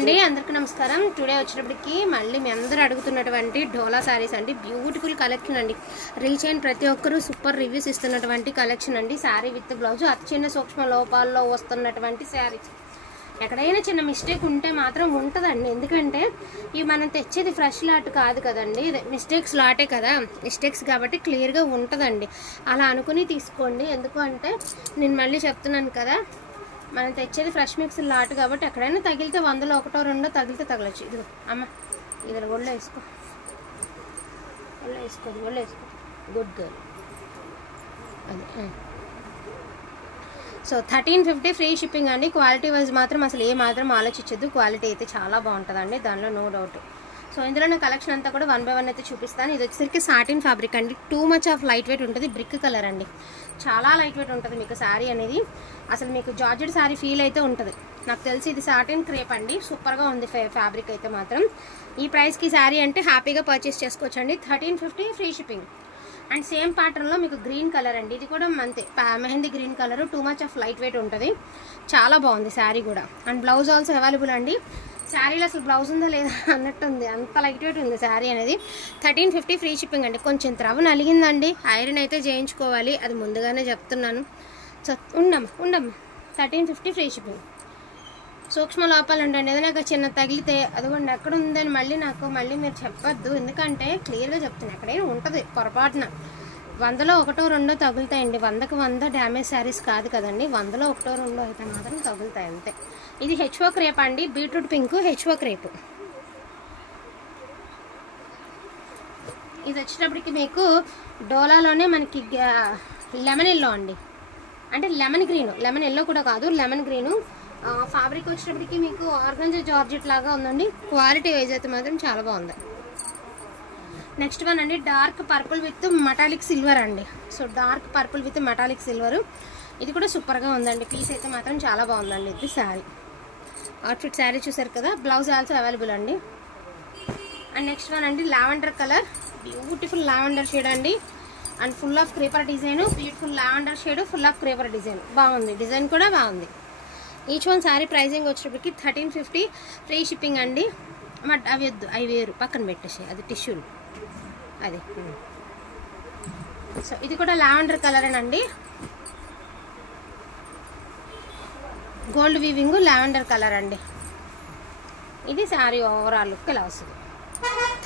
అందరికీ నమస్కారం. టుడే వచ్చేటప్పటికి మళ్ళీ మీ అందరూ అడుగుతున్నటువంటి డోలా శారీస్ అండి. బ్యూటిఫుల్ కలెక్షన్ అండి. రీచ్ అయిన ప్రతి ఒక్కరూ సూపర్ రివ్యూస్ ఇస్తున్నటువంటి కలెక్షన్ అండి. శారీ విత్ బ్లౌజ్ అతి చిన్న సూక్ష్మ లోపాల్లో వస్తున్నటువంటి శారీస్. ఎక్కడైనా చిన్న మిస్టేక్ ఉంటే మాత్రం ఉంటుందండి. ఎందుకంటే ఇవి మనం తెచ్చేది ఫ్రెష్ లాట్ కాదు కదండి, మిస్టేక్స్ లాటే కదా, మిస్టేక్స్ కాబట్టి క్లియర్గా ఉంటుందండి. అలా అనుకుని తీసుకోండి. ఎందుకు అంటే నేను మళ్ళీ చెప్తున్నాను కదా, మనం తెచ్చేది ఫ్రెష్ మిక్స్ లాట్ కాబట్టి ఎక్కడైనా తగిలితే 100లో 1 2 తగిలితే తగలచ్చు. ఇదిగో అమ్మ, ఇది ఒళ్ళో వేసుకో, ఒళ్ళో వేసుకోదు, ఒళ్ళో వేసుకో, గుడ్ గర్ల్. అదే సో 1350 ఫ్రీ షిప్పింగ్ అండి. క్వాలిటీ వైజ్ మాత్రం అసలు ఏ మాత్రం ఆలోచించద్దు. క్వాలిటీ అయితే చాలా బాగుంటుందండి, దానిలో నో డౌట్. సో ఇందులో నా కలెక్షన్ అంతా కూడా 1 by 1 అయితే చూపిస్తాను. ఇది వచ్చేసరికి సాటిన్ ఫ్యాబ్రిక్ అండి. Too much of light weight ఉంటుంది. బ్రిక్ కలర్ అండి, చాలా లైట్ వెయిట్ ఉంటుంది మీకు శారీ అనేది. అసలు మీకు జార్జెట్ శారీ ఫీల్ అయితే ఉంటుంది. నాకు తెలిసి ఇది సాటిన్ క్రేప్ అండి. సూపర్గా ఉంది ఫ్యాబ్రిక్ అయితే మాత్రం. ఈ ప్రైస్కి శారీ అంటే హ్యాపీగా పర్చేస్ చేసుకోవచ్చు అండి. 1350 ఫ్రీ షిప్పింగ్. అండ్ సేమ్ ప్యాటర్న్లో మీకు గ్రీన్ కలర్ అండి. ఇది కూడా అంతే, mehndi green colour. Too much of light weight ఉంటుంది, చాలా బాగుంది శారీ కూడా. అండ్ బ్లౌజ్ ఆల్సో అవైలబుల్ అండి. శారీలో అసలు బ్లౌజ్ ఉందా లేదా అన్నట్టు ఉంది, అంత లైట్ వెయిట్ ఉంది శారీ అనేది. 1350 ఫ్రీ షిప్పింగ్ అండి. కొంచెం త్రవ నలిగిందండి, ఐరన్ అయితే చేయించుకోవాలి, అది ముందుగానే చెప్తున్నాను. సో ఉండమ్మా 1350 ఫ్రీ షిప్పింగ్. సూక్ష్మ లోపాలు ఉండండి, ఏదైనా చిన్న తగిలితే అదిగోండి ఎక్కడ ఉందని మళ్ళీ మీరు చెప్పొద్దు. ఎందుకంటే క్లియర్గా చెప్తున్నాను, ఎక్కడైనా ఉంటుంది పొరపాటున. 100లో 1 2 తగులుతాయండి. 100కి 100 డ్యామేజ్ శారీస్ కాదు కదండి. 100లో 1 2 అయితే మాత్రం తగులుతాయి అంతే. ఇది హెచ్ఓ క్రేప్ అండి, బీట్రూట్ పింక్ హెచ్ఓ క్రేప్. ఇది వచ్చేటప్పటికి మీకు డోలాలోనే మనకి లెమన్ ఎల్లో అండి, అంటే లెమన్ గ్రీను, లెమన్ ఎల్లో కూడా కాదు, లెమన్ గ్రీను. ఫ్యాబ్రిక్ వచ్చేటప్పటికి మీకు ఆర్గంజా జార్జెట్ లాగా ఉందండి. క్వాలిటీ వైజ్ అయితే మాత్రం చాలా బాగుంది. నెక్స్ట్ వన్ అండి, dark purple with metallic silver అండి. So dark purple with metallic silver, ఇది కూడా సూపర్గా ఉందండి. పీస్ అయితే మాత్రం చాలా బాగుందండి. ఇది శారీ అవుట్ఫిట్ శారీ చూసారు కదా. బ్లౌజ్ ఆల్సో అవైలబుల్ అండి. అండ్ నెక్స్ట్ వన్ అండి, lavender colour, beautiful lavender shade అండి. And full of creeper design, beautiful lavender shade, full of creeper design. బాగుంది, డిజైన్ కూడా బాగుంది. ఈచ్ వన్ శారీ ప్రైజింగ్ వచ్చేటప్పటికి 1350 ఫ్రీ షిప్పింగ్ అండి. బట్ అవి వద్దు, అవి వేరు, పక్కన పెట్టేసి, అది టిష్యూలు అది. సో ఇది కూడా లావెండర్ కలర్ అండి, గోల్డ్ వీవింగ్ లావెండర్ కలర్ అండి. ఇది శారీ ఓవరాల్ లుక్ ఇలా వస్తుంది.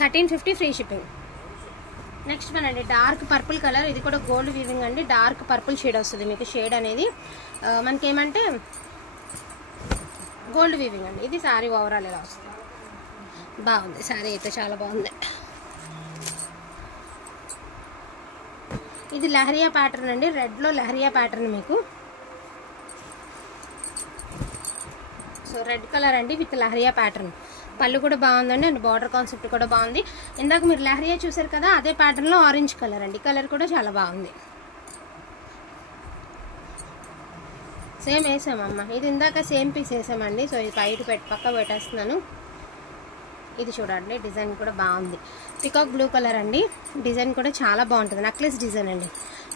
1350 ఫ్రీ షిప్పింగ్. నెక్స్ట్ వన్ అండి, డార్క్ పర్పుల్ కలర్. ఇది కూడా గోల్డ్ వీవింగ్ అండి. డార్క్ పర్పుల్ షేడ్ వస్తుంది మీకు. షేడ్ అనేది మనకేమంటే గోల్డ్ వీవింగ్ అండి. ఇది శారీ ఓవరాల్ ఇలా వస్తుంది. బాగుంది శారీ అయితే, చాలా బాగుంది. ఇది లహరియా ప్యాటర్న్ అండి, రెడ్లో లహరియా ప్యాటర్న్ మీకు. సో రెడ్ కలర్ అండి విత్ లహరియా ప్యాటర్న్. పళ్ళు కూడా బాగుందండి, అండ్ బార్డర్ కాన్సెప్ట్ కూడా బాగుంది. ఇందాక మీరు లహరియా చూసారు కదా, అదే ప్యాటర్న్లో ఆరెంజ్ కలర్ అండి. కలర్ కూడా చాలా బాగుంది. సేమ్ వేసామమ్మ, ఇది ఇందాక సేమ్ పీస్ వేసామండి. సో ఇది పక్క పెట్టేస్తున్నాను. ఇది చూడండి, డిజైన్ కూడా బాగుంది. పికాక్ బ్లూ కలర్ అండి. డిజైన్ కూడా చాలా బాగుంటుంది, నెక్లెస్ డిజైన్ అండి.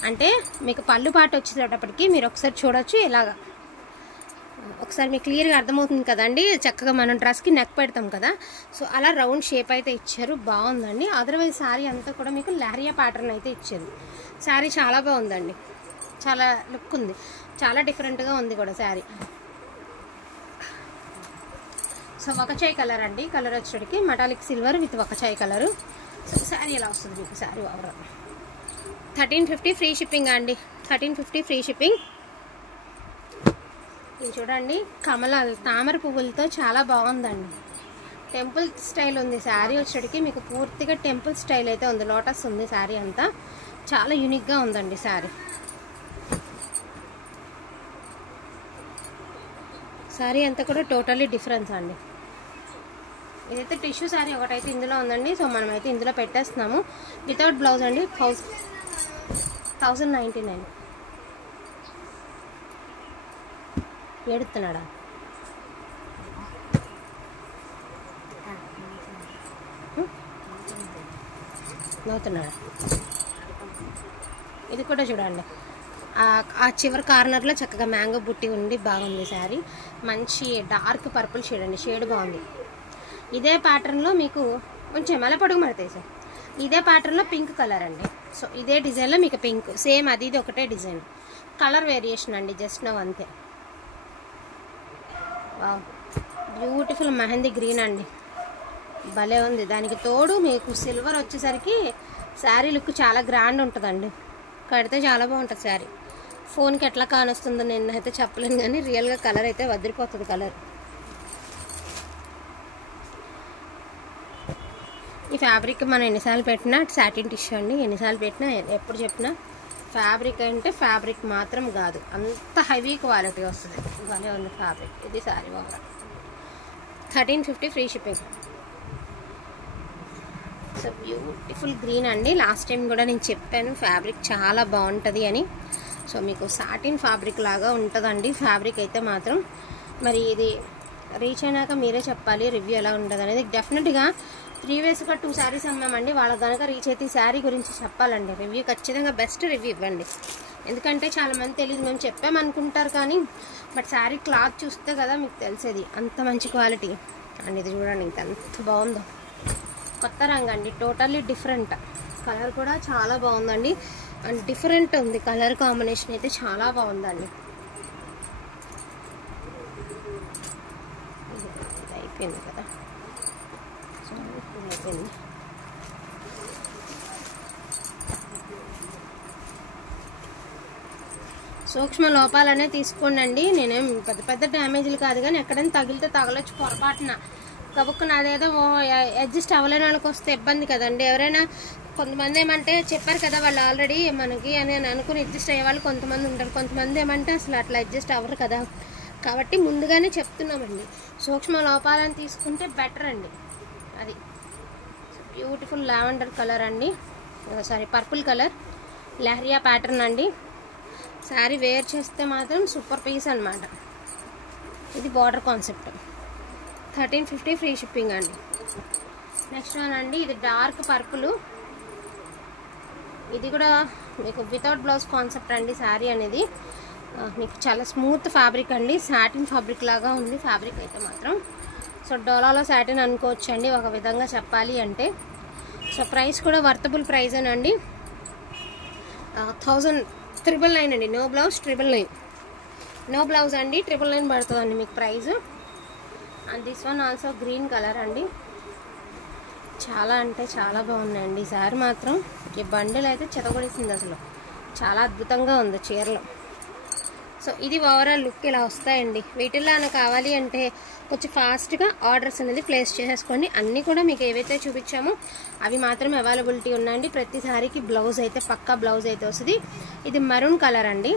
అంటే మీకు పళ్ళు పాట వచ్చేటప్పటికి మీరు ఒకసారి చూడొచ్చు, ఇలాగా ఒకసారి మీకు క్లియర్గా అర్థమవుతుంది కదండి. చక్కగా మనం డ్రెస్కి నెక్ పెడతాం కదా, సో అలా రౌండ్ షేప్ అయితే ఇచ్చారు, బాగుందండి. అదర్వైజ్ శారీ అంతా కూడా మీకు లహరియా ప్యాటర్న్ అయితే ఇచ్చారు. శారీ చాలా బాగుందండి, చాలా లుక్ ఉంది, చాలా డిఫరెంట్గా ఉంది కూడా శారీ. సో ఒకచాయ్ కలర్ అండి. కలర్ వచ్చేటికి మెటాలిక్ సిల్వర్ విత్ ఒకచాయ్ కలరు. సో శారీ ఎలా వస్తుంది మీకు శారీ ఓవరాల్. 1350 ఫ్రీ షిప్పింగ్ అండి. 1350 ఫ్రీ షిప్పింగ్. ఇది చూడండి, కమలాలు తామర పువ్వులతో చాలా బాగుందండి. టెంపుల్ స్టైల్ ఉంది శారీ వచ్చేటికి మీకు. పూర్తిగా టెంపుల్ స్టైల్ అయితే ఉంది, లోటస్ ఉంది శారీ అంతా. చాలా యూనిక్గా ఉందండి శారీ. శారీ అంతా కూడా టోటల్లీ డిఫరెన్స్ అండి. ఇదైతే టిష్యూ శారీ ఒకటైతే ఇందులో ఉందండి. సో మనమైతే ఇందులో పెట్టేస్తున్నాము. వితౌట్ బ్లౌజ్ అండి. 1099. ఏడుతున్నాడా? నవ్వుతున్నాడా? ఇది కూడా చూడండి, ఆ చివరి కార్నర్లో చక్కగా మ్యాంగో బుట్టి ఉండి బాగుంది శారీ. మంచి డార్క్ పర్పుల్ షేడ్ అండి, షేడ్ బాగుంది. ఇదే ప్యాటర్న్లో మీకు కొంచెం మెల పొడుగు మడతాయి సార్. ఇదే ప్యాటర్న్లో పింక్ కలర్ అండి. సో ఇదే డిజైన్లో మీకు పింక్ సేమ్ అది ఇది ఒకటే డిజైన్, కలర్ వేరియేషన్ అండి జస్ట్ నవ్ అంతే. వావ్, బ్యూటిఫుల్ మెహందీ గ్రీన్ అండి, భలే ఉంది. దానికి తోడు మీకు సిల్వర్ వచ్చేసరికి శారీ లుక్ చాలా గ్రాండ్ ఉంటుందండి. కడితే చాలా బాగుంటుంది శారీ. ఫోన్కి ఎట్లా కానొస్తుందో నేను అయితే చెప్పలేను, కానీ రియల్గా కలర్ అయితే వదిలిపోతుంది కలర్. ఈ ఫ్యాబ్రిక్ మనం ఎన్నిసార్లు పెట్టినా సాటిన్ టిష్యూ అండి, ఎన్నిసార్లు పెట్టినా ఎప్పుడు చెప్పినా ఫ్యాబ్రిక్ అంటే ఫ్యాబ్రిక్ మాత్రం కాదు, అంత హెవీ క్వాలిటీ వస్తుంది. భలే ఉంది ఫ్యాబ్రిక్. ఇది sari over 1350 free shipping. So beautiful green అండి. లాస్ట్ టైం కూడా నేను చెప్పాను ఫ్యాబ్రిక్ చాలా బాగుంటుంది అని. సో మీకు సాటిన్ ఫ్యాబ్రిక్ లాగా ఉంటుందండి ఫ్యాబ్రిక్ అయితే మాత్రం. మరి ఇది రీచ్ అయినాక మీరే చెప్పాలి రివ్యూ ఎలా ఉంటుంది అనేది. డెఫినెట్గా ప్రీవియస్గా 2 శారీస్ అమ్మామండి, వాళ్ళకి కనుక రీచ్ అయితే ఈ శారీ గురించి చెప్పాలండి. రివ్యూ ఖచ్చితంగా బెస్ట్ రివ్యూ ఇవ్వండి. ఎందుకంటే చాలామంది తెలియదు, మేము చెప్పామనుకుంటారు కానీ బట్ శారీ క్లాత్ చూస్తే కదా మీకు తెలిసేది అంత మంచి క్వాలిటీ అండ్. ఇది చూడండి ఇంకా ఎంత బాగుందో, కొత్త రంగు అండి, టోటల్లీ డిఫరెంట్. కలర్ కూడా చాలా బాగుందండి అండ్ డిఫరెంట్ ఉంది కలర్ కాంబినేషన్ అయితే చాలా బాగుందండి. ఇది అయిపోయింది కదా, అయిపోయింది. సూక్ష్మ లోపాలనే తీసుకోండి. నేనేం పెద్ద పెద్ద డ్యామేజ్లు కాదు, కానీ ఎక్కడైనా తగిలితే తగలొచ్చు పొరపాటున. కబుక్కున అదేదో అడ్జస్ట్ అవ్వలేని వాళ్ళకి వస్తే ఇబ్బంది కదండి. ఎవరైనా కొంతమంది ఏమంటే చెప్పారు కదా వాళ్ళు ఆల్రెడీ మనకి అని అనుకుని అడ్జస్ట్ అయ్యే వాళ్ళు కొంతమంది ఉంటారు. కొంతమంది ఏమంటే అసలు అట్లా అడ్జస్ట్ అవ్వరు కదా. కాబట్టి ముందుగానే చెప్తున్నామండి, సూక్ష్మ లోపాలను తీసుకుంటే బెటర్ అండి. అది బ్యూటిఫుల్ లావెండర్ కలర్ అండి, sorry purple colour, leheriya pattern అండి. శారీ వేర్ చేస్తే మాత్రం సూపర్ పీస్ అనమాట. ఇది బార్డర్ కాన్సెప్ట్. 1350 ఫ్రీ షిప్పింగ్ అండి. నెక్స్ట్ వన్ అండి, ఇది డార్క్ పర్పుల్. ఇది కూడా మీకు వితౌట్ బ్లౌజ్ కాన్సెప్ట్ అండి. శారీ అనేది మీకు చాలా స్మూత్ ఫ్యాబ్రిక్ అండి, సాటిన్ ఫ్యాబ్రిక్ లాగా ఉంది ఫ్యాబ్రిక్ అయితే మాత్రం. సో డోలాలో సాటిన్ అనుకోవచ్చు అండి ఒక విధంగా చెప్పాలి అంటే. సో ప్రైస్ కూడా వర్తబుల్ ప్రైస్ అండి. 1999 అండి. నో బ్లౌజ్ 999, నో బ్లౌజ్ అండి 999 పడుతుందండి మీకు price. And this one also green colour అండి, చాలా అంటే చాలా బాగున్నాయండి. ఈసారి మాత్రం ఈ బండిల్ అయితే చెతగొడిసింది, అసలు చాలా అద్భుతంగా ఉంది చీరలో. సో ఇది ఓవరాల్ లుక్ ఇలా వస్తాయండి. వీటిల్లో కావాలి అంటే కొంచెం ఫాస్ట్గా ఆర్డర్స్ అనేది ప్లేస్ చేసేసుకోండి. అన్నీ కూడా మీకు ఏవైతే చూపించామో అవి మాత్రం అవైలబిలిటీ ఉన్నాయండి. ప్రతి సారీకి బ్లౌజ్ అయితే పక్కా బ్లౌజ్ అయితే వస్తుంది. ఇది మరూన్ కలర్ అండి.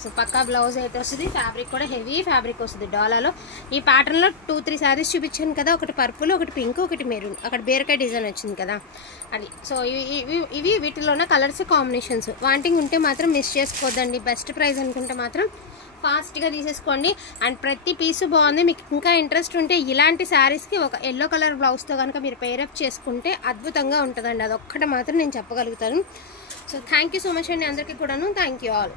సో పక్కా బ్లౌజ్ అయితే వస్తుంది. ఫ్యాబ్రిక్ కూడా హెవీ ఫ్యాబ్రిక్ వస్తుంది డోలాలో. ఈ ప్యాటర్న్లో 2-3 శారీస్ చూపించాను కదా, ఒకటి పర్పుల్, ఒకటి పింక్, ఒకటి మెరూన్, అక్కడ బీరకాయ డిజైన్ వచ్చింది కదా అది. సో ఇవి వీటిలోనే కలర్స్ కాంబినేషన్స్. వాంటింగ్ ఉంటే మాత్రం మిస్ చేసుకోవద్దండి. బెస్ట్ ప్రైస్ అనుకుంటే మాత్రం ఫాస్ట్గా తీసేసుకోండి. అండ్ ప్రతి పీసు బాగుంది. మీకు ఇంకా ఇంట్రెస్ట్ ఉంటే ఇలాంటి శారీస్కి ఒక ఎల్లో కలర్ బ్లౌజ్తో కనుక మీరు పేరప్ చేసుకుంటే అద్భుతంగా ఉంటుందండి. అదొక్కటి మాత్రం నేను చెప్పగలుగుతాను. So thank you so much అండి అందరికీ కూడాను. Thank you all.